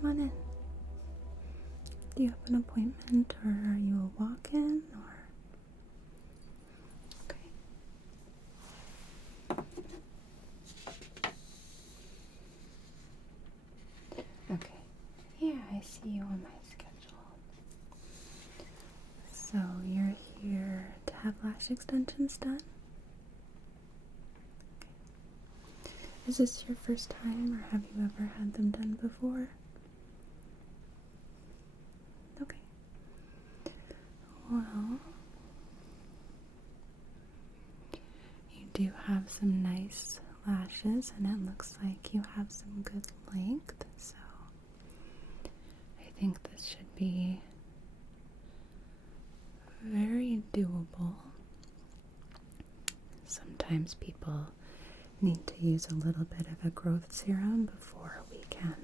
come on in. Do you have an appointment, or are you a walk-in, or? Okay. Okay. Yeah, I see you on my schedule. So you're here to have lash extensions done? Okay. Is this your first time, or have you ever had them done before? Okay. Well, you do have some nice lashes, and it looks like you have some good length, so I think this should be very doable. Sometimes people need to use a little bit of a growth serum before we can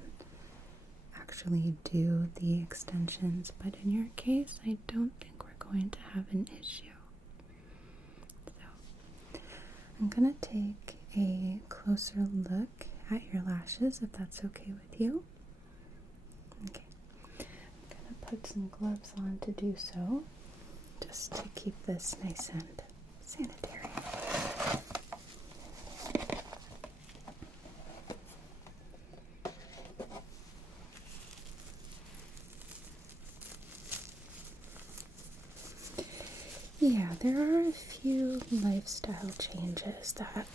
actually do the extensions, but in your case, I don't think we're going to have an issue. So, I'm going to take a closer look at your lashes, if that's okay with you. Okay. I'm going to put some gloves on to do so, just to keep this nice and sanitary. Yeah, there are a few lifestyle changes that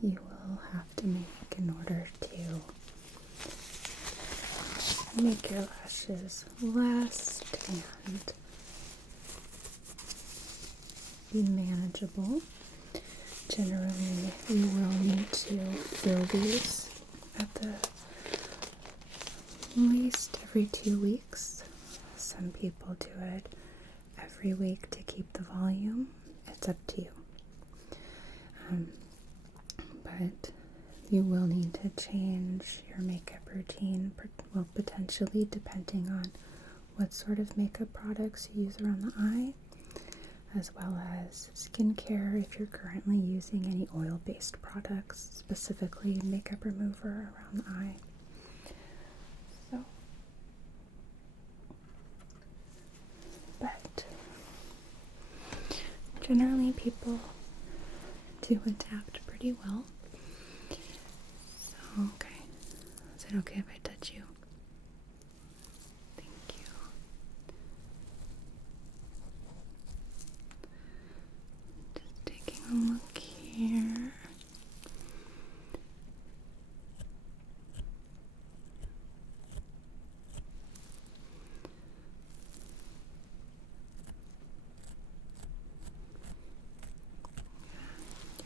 you will have to make in order to make your lashes last and be manageable. Generally, you will need to fill these at the least every 2 weeks. Some people do it every week to keep the volume. It's up to you. But you will need to change your makeup routine, well, potentially depending on what sort of makeup products you use around the eye, as well as skincare if you're currently using any oil-based products, specifically makeup remover around the eye. So, but generally people do adapt pretty well. So, okay. Is it okay if I touch you? Thank you. Just taking a look here.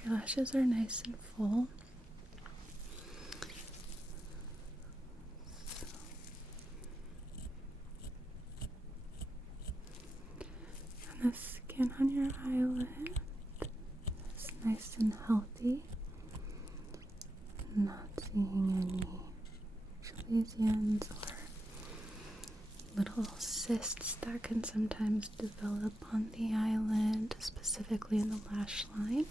Your lashes are nice and full. And the skin on your eyelid is nice and healthy. I'm not seeing any lesions or little cysts that can sometimes develop on the eyelid, specifically in the lash line.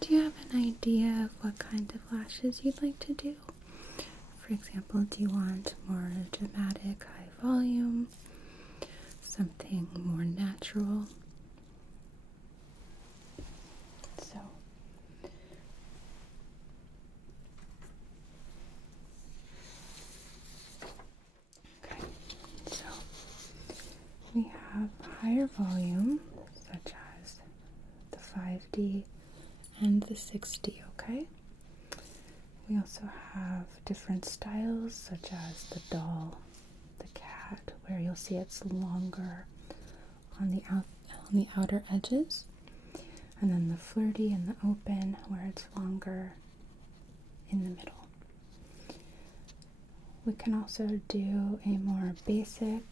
Do you have an idea of what kind of lashes you'd like to do? For example, do you want more dramatic, high volume, something more natural? So, okay, so we have higher volume, such as the 5D and the 6D, okay? We also have different styles, such as the doll, the cat, where you'll see it's longer on the outer edges, and then the flirty and the open, where it's longer in the middle. We can also do a more basic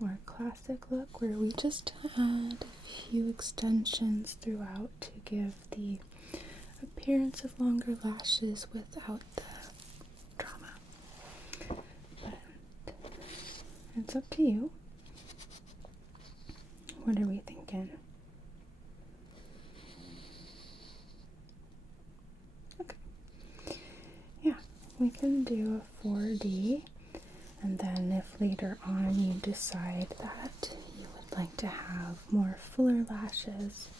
or classic look, where we just add a few extensions throughout to give the appearance of longer lashes without the drama. But it's up to you. What are we thinking? Okay. Yeah, we can do a 4D, and then if later on you decide that you would like to have more fuller lashes,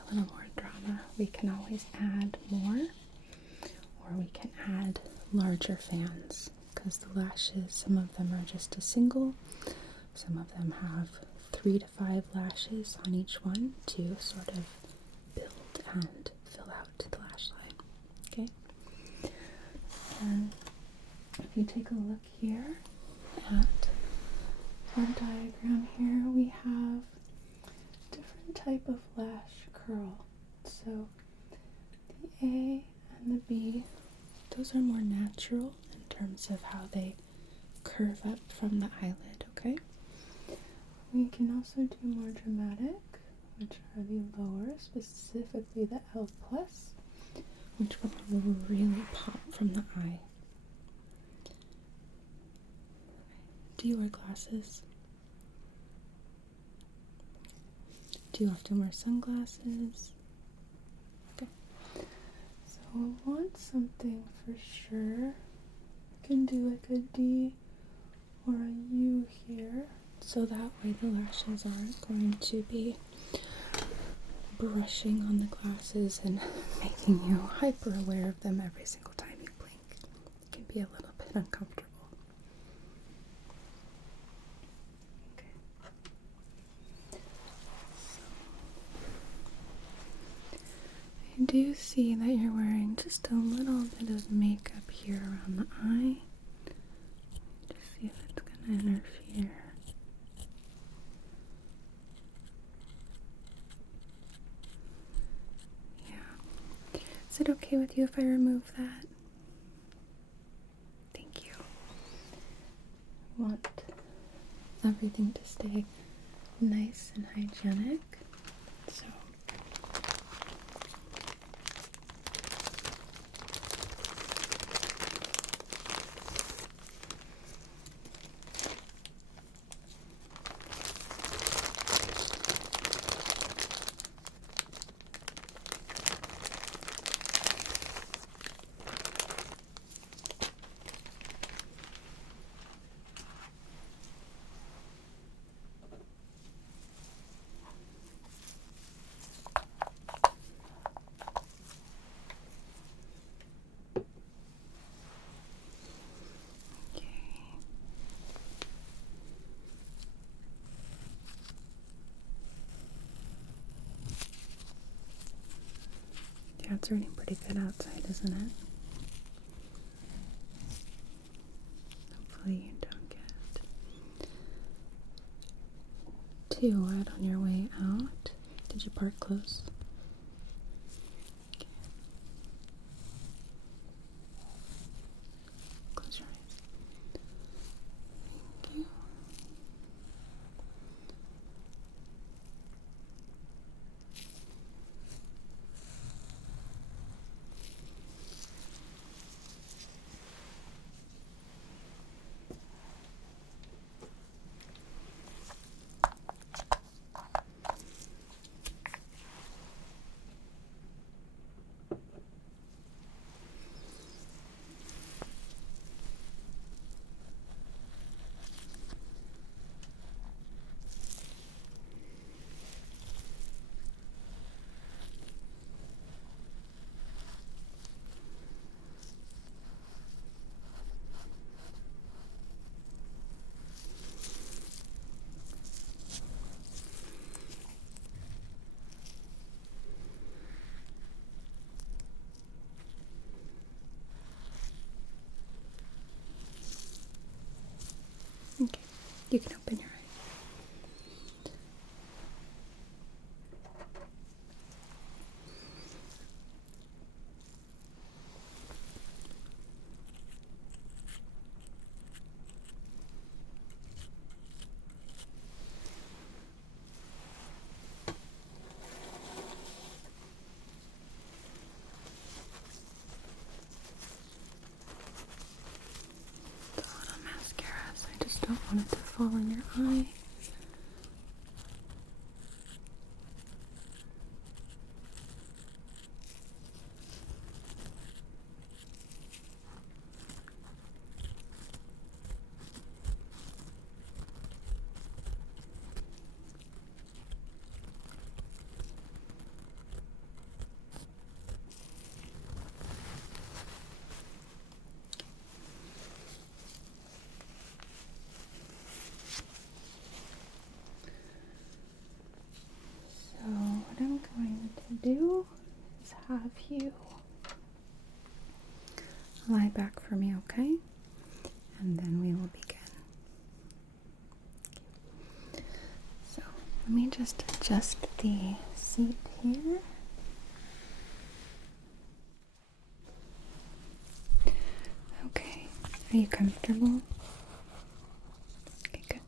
a little more drama, we can always add more, or we can add larger fans, because the lashes, some of them are just a single, some of them have 3 to 5 lashes on each one to sort of build and fill out the lash line. Okay? And if you take a look here at our diagram here, we have different type of lash curl. So the A and the B, those are more natural in terms of how they curve up from the eyelid, okay? We can also do more dramatic, which are the lower, specifically the L+, which will really pop from the eye. Do you wear glasses? Do you often wear sunglasses? Okay. So we'll want something for sure. We can do like a D or a U here, so that way the lashes aren't going to be brushing on the glasses and making you hyper aware of them every single time you blink. It can be a little bit uncomfortable. Okay. I do see that you're wearing just a little bit of makeup here around the eye. Just see if it's going to interfere. Yeah. Is it okay with you if I remove that? Thank you. I want everything to stay nice and hygienic. So yeah, it's raining pretty good outside, isn't it? Hopefully you don't get too wet on your way out. Did you park close? Okay. Close your eyes. Thank you. Okay, you can open your eyes. fall in your eye. So what I'm going to do is have you lie back for me, okay? And then we will begin. So let me just adjust the seat here. Okay, are you comfortable? Okay, good.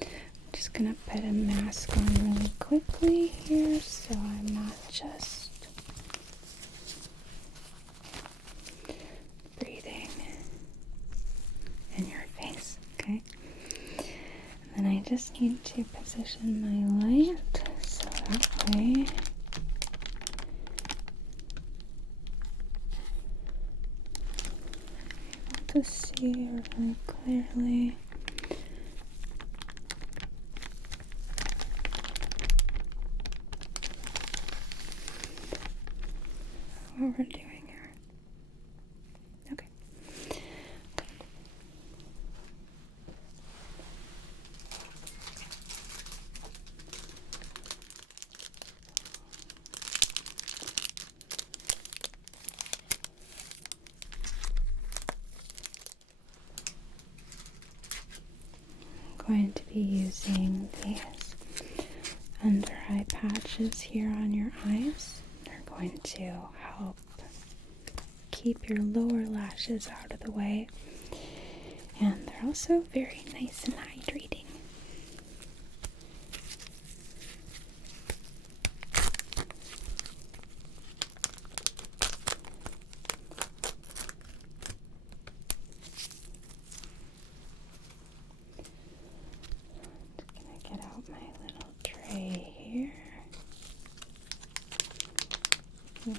I'm just gonna put a mask on really quickly here so I'm not just breathing in your face, okay? And then I just need to position my light so that way I'm able to see really clearly. What we're doing here. Okay. Good. I'm going to be using these under eye patches here on your eyes. They're going to help keep your lower lashes out of the way, and they're also very nice and hydrating. I'm gonna get out my little tray here. And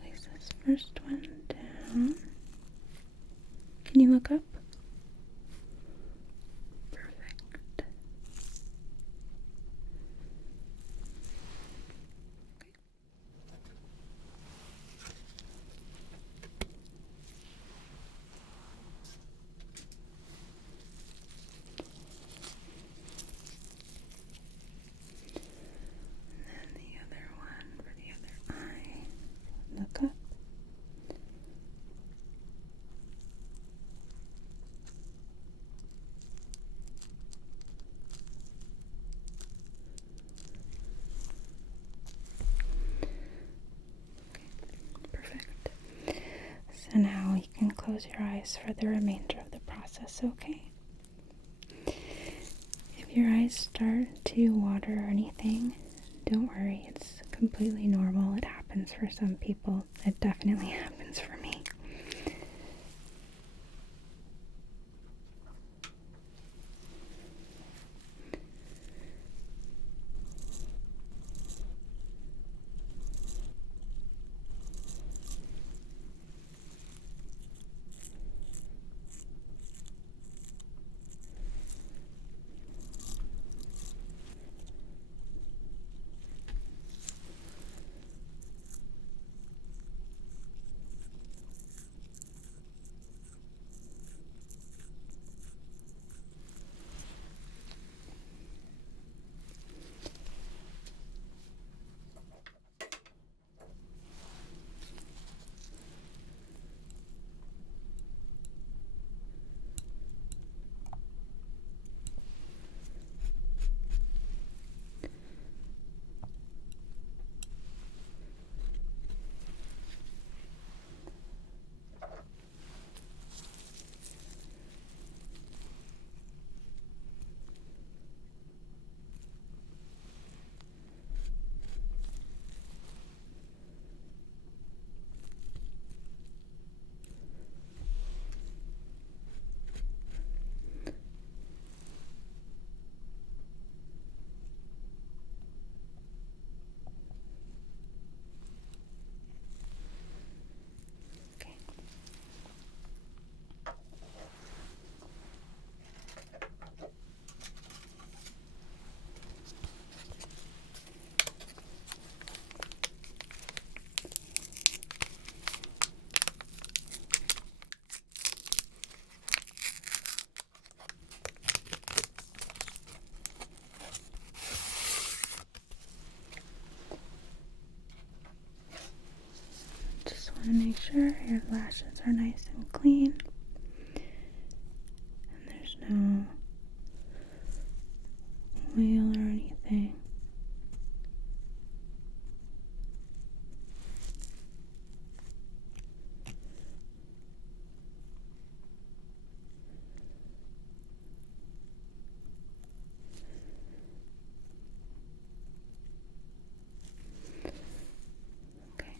place this first one down. Can you look up? Perfect. And then the other one for the other eye. Look up. Perfect. So now you can close your eyes for the remainder of the process, okay? If your eyes start to water or anything, don't worry, it's completely normal. It happens for some people. It definitely happens for me. sure your lashes are nice and clean and there's no oil or anything. Okay.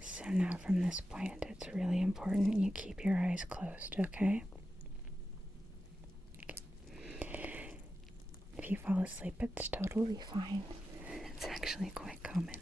So now from this point, it's really important you keep your eyes closed, okay? If you fall asleep, it's totally fine. It's actually quite common.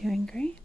doing great.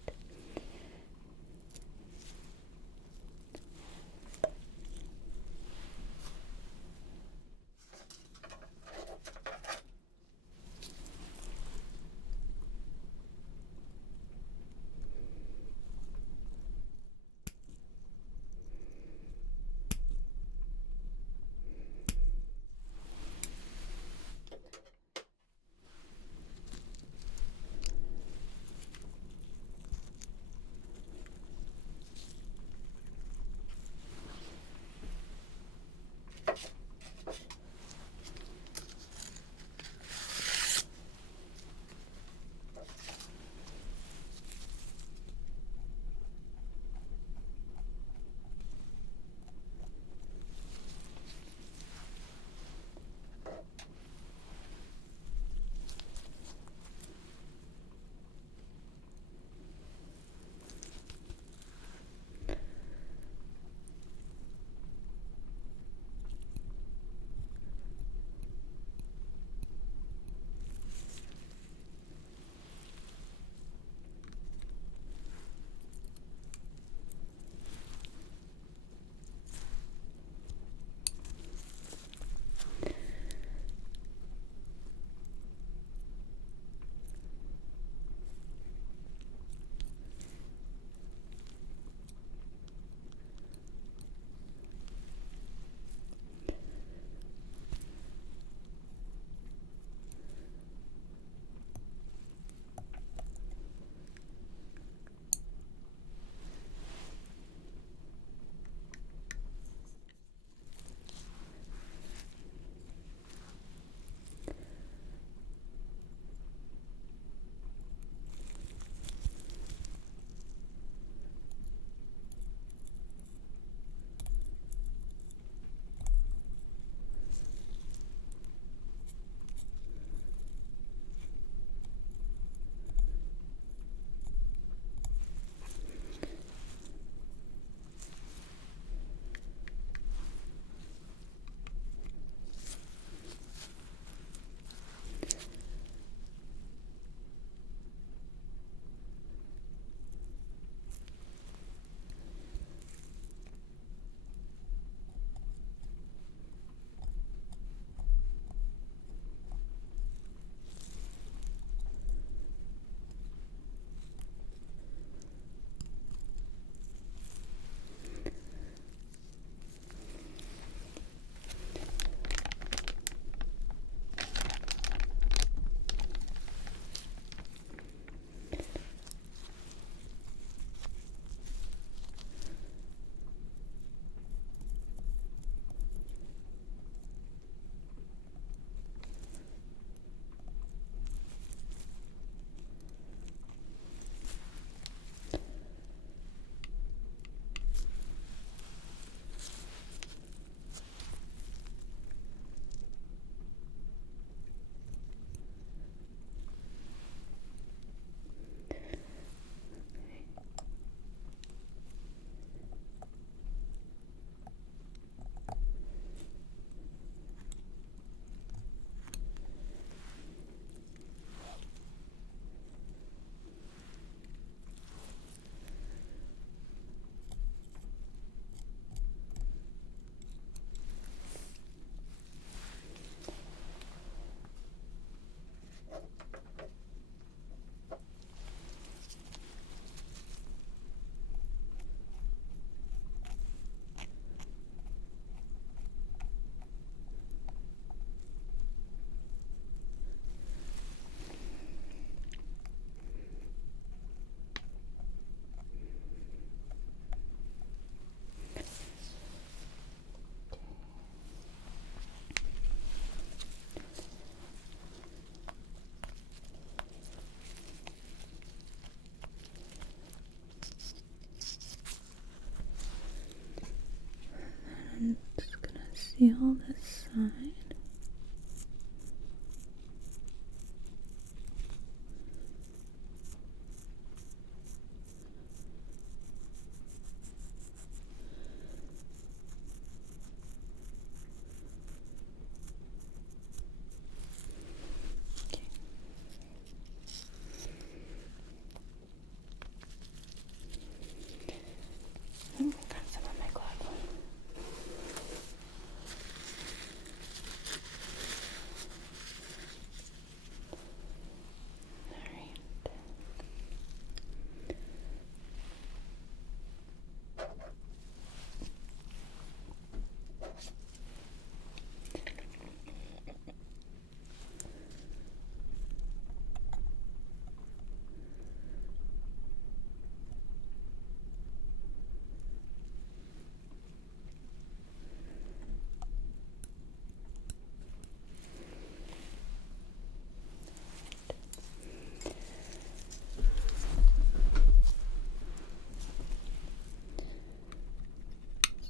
I'm just gonna seal this side.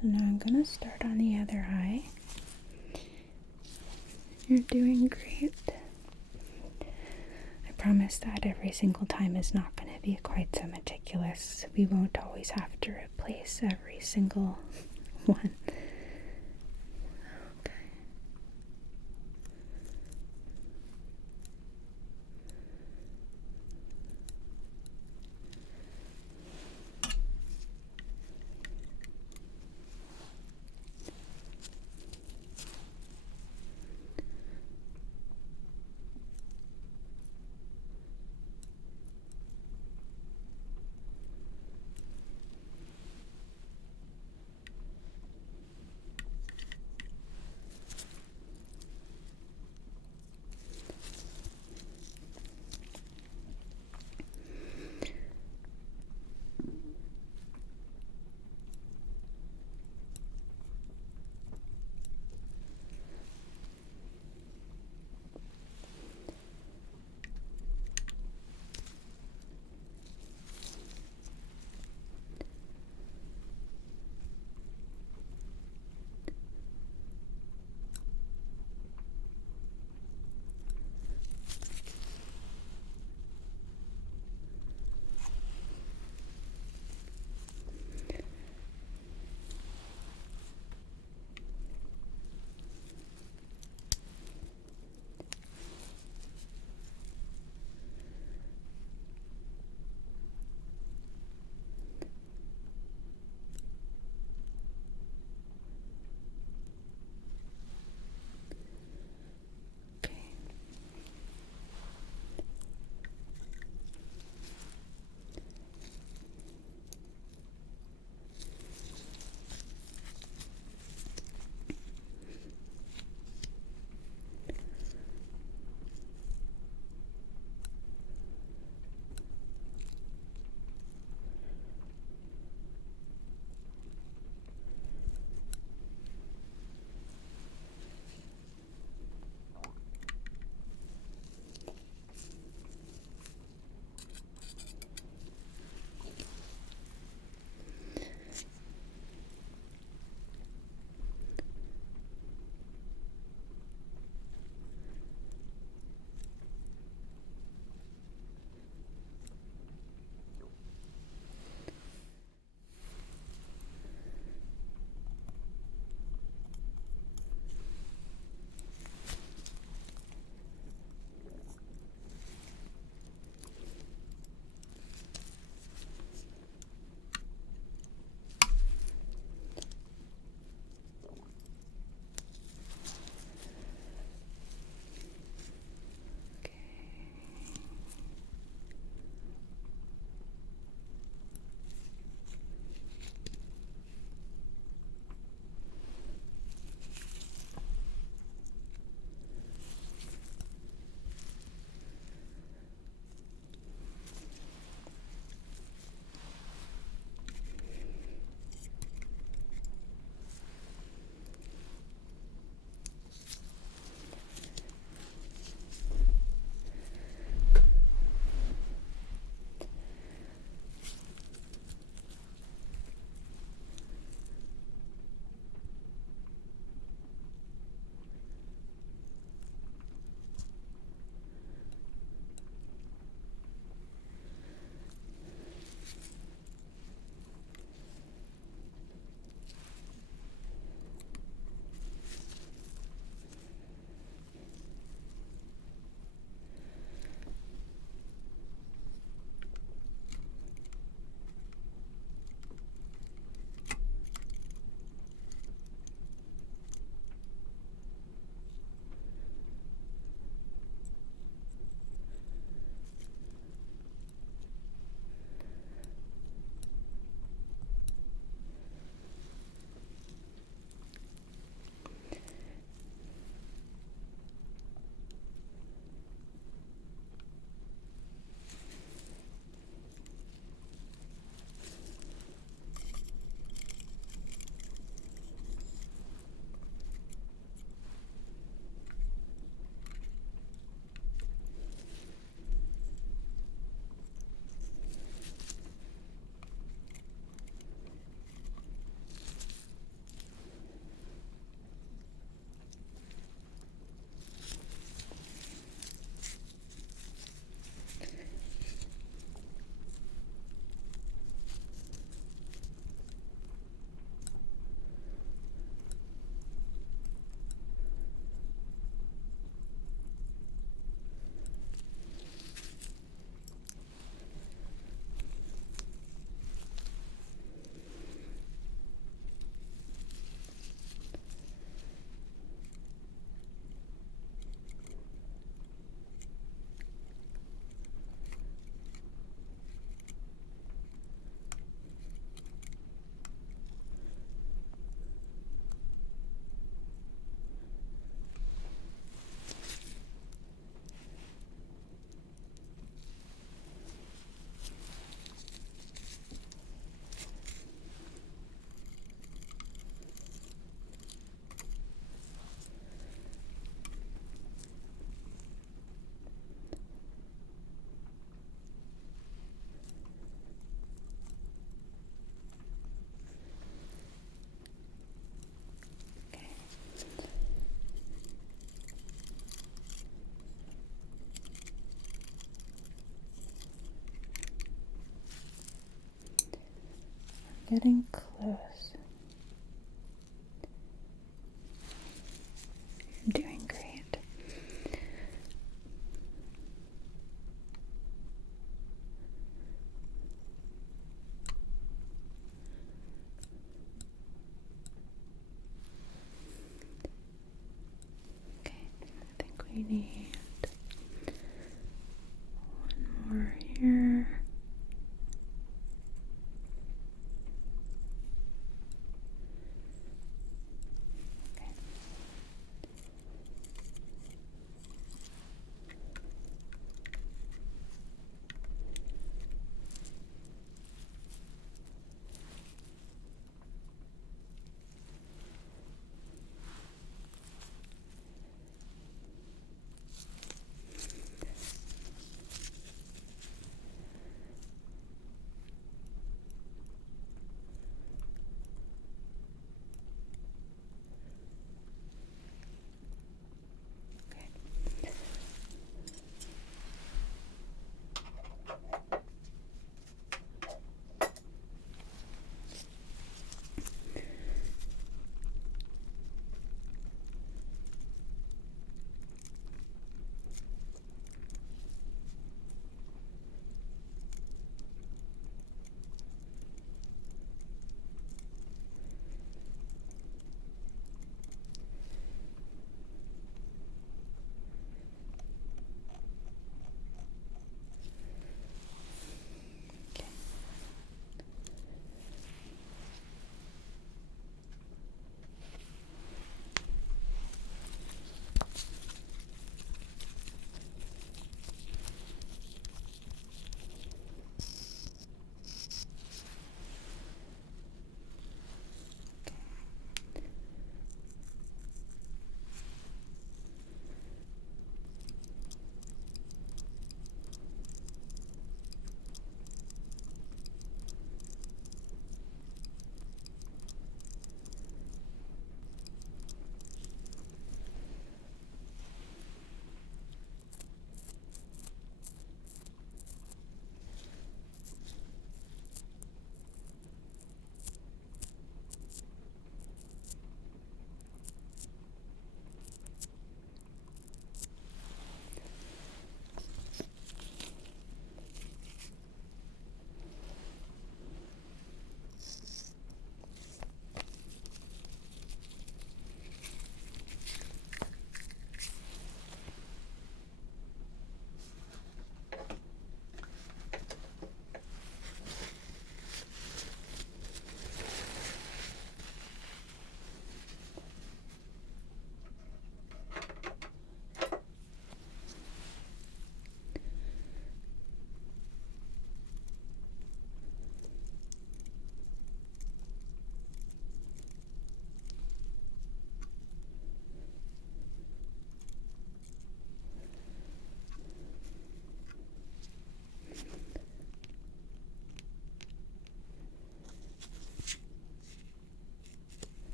So now I'm going to start on the other eye. You're doing great. I promise that every single time is not going to be quite so meticulous. We won't always have to replace every single one. Okay. getting close. You're doing great. Okay, I think we need one more here.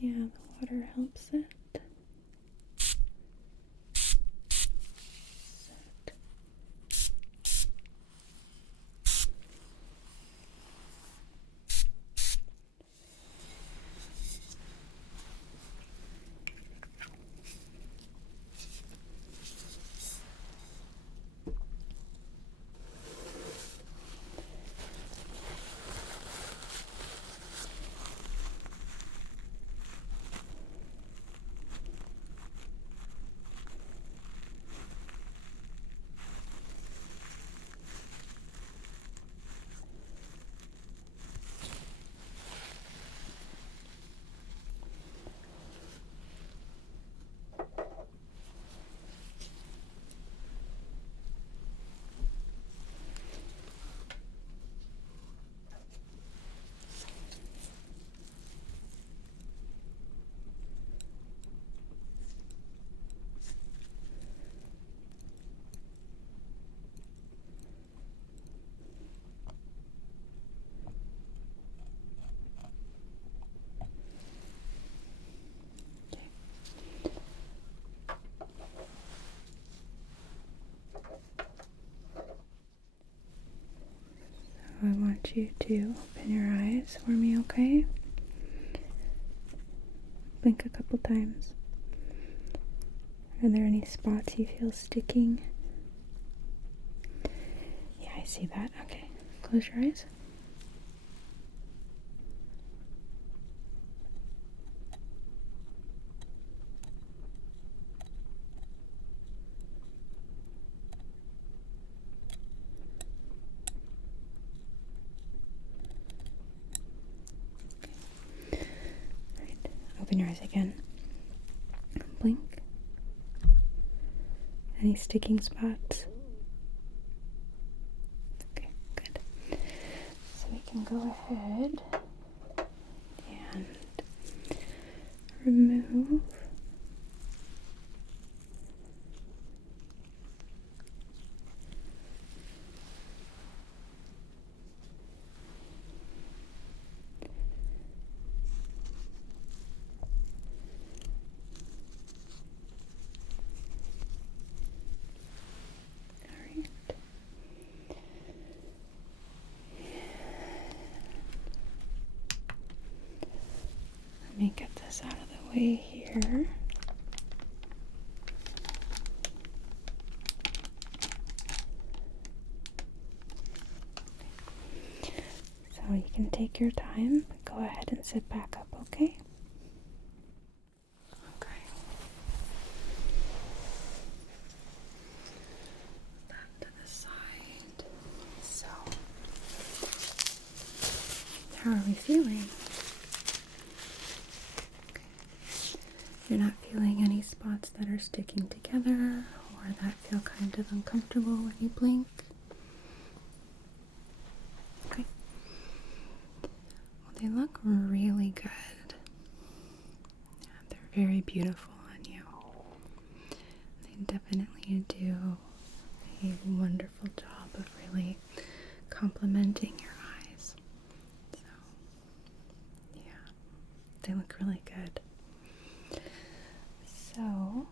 Yeah, the water helps it. want you to open your eyes for me, okay? Blink a couple times. Are there any spots you feel sticking? Yeah, I see that. Okay, close your eyes. Right. Open your eyes again. Blink. Any sticking spots? Okay, good. So we can go ahead and remove Let me get this out of the way here. So you can take your time, but go ahead and sit back up, okay? Okay. That to the side. So, how are we feeling? You're not feeling any spots that are sticking together or that feel kind of uncomfortable when you blink? Okay. Well, they look really good. They're very beautiful on you. They definitely do a wonderful job of really complementing your eyes. So, yeah, they look really good. So,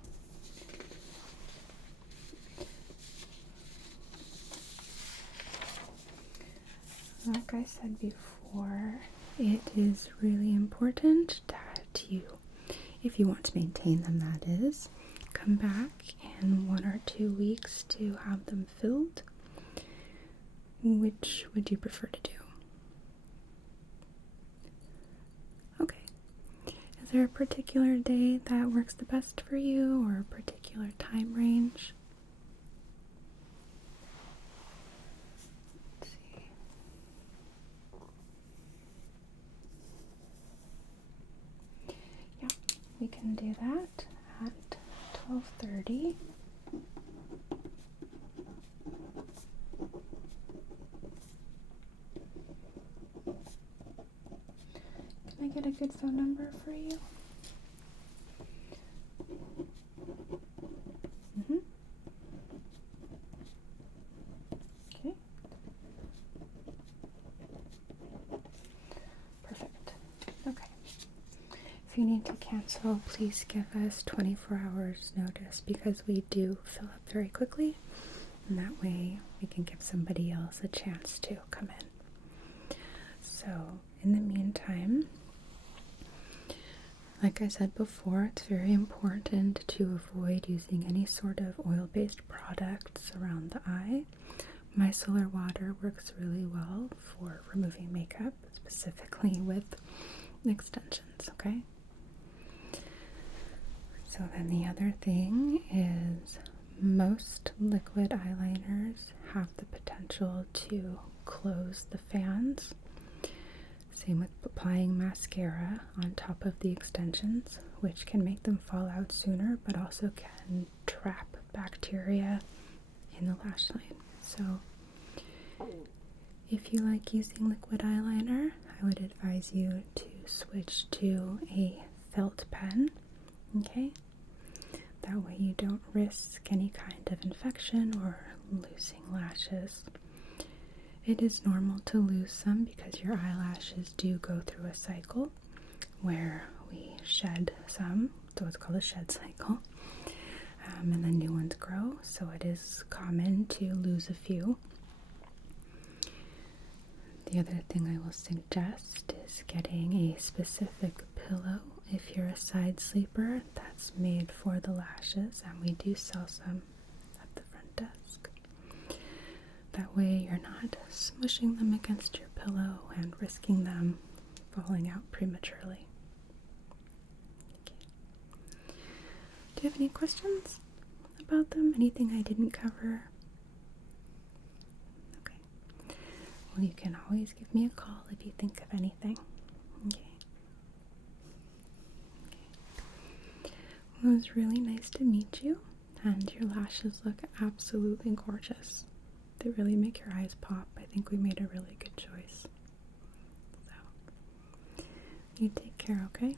like I said before, it is really important that you, if you want to maintain them, that is, come back in 1 or 2 weeks to have them filled. Which would you prefer to do? Okay. Is there a particular day that works the best for you, or a particular time range? Let's see. Yeah, we can do that at 12:30. Can I get a good phone number for you? Okay. Perfect. Okay. If you need to cancel, please give us 24 hours notice because we do fill up very quickly, and that way we can give somebody else a chance to come in. So, in the meantime, like I said before, it's very important to avoid using any sort of oil-based products around the eye. Micellar water works really well for removing makeup, specifically with extensions, okay? So then the other thing is most liquid eyeliners have the potential to close the fans. Same with applying mascara on top of the extensions, which can make them fall out sooner, but also can trap bacteria in the lash line. So if you like using liquid eyeliner, I would advise you to switch to a felt pen, okay? That way you don't risk any kind of infection or losing lashes. It is normal to lose some because your eyelashes do go through a cycle where we shed some, so it's called a shed cycle, and then new ones grow, so it is common to lose a few. The other thing I will suggest is getting a specific pillow if you're a side sleeper that's made for the lashes, and we do sell some at the front desk. That way you're not smushing them against your pillow and risking them falling out prematurely. Okay. Do you have any questions about them? Anything I didn't cover? Okay. Well, you can always give me a call if you think of anything. Okay. Well, it was really nice to meet you, and your lashes look absolutely gorgeous. They really make your eyes pop. I think we made a really good choice. So, you take care, okay?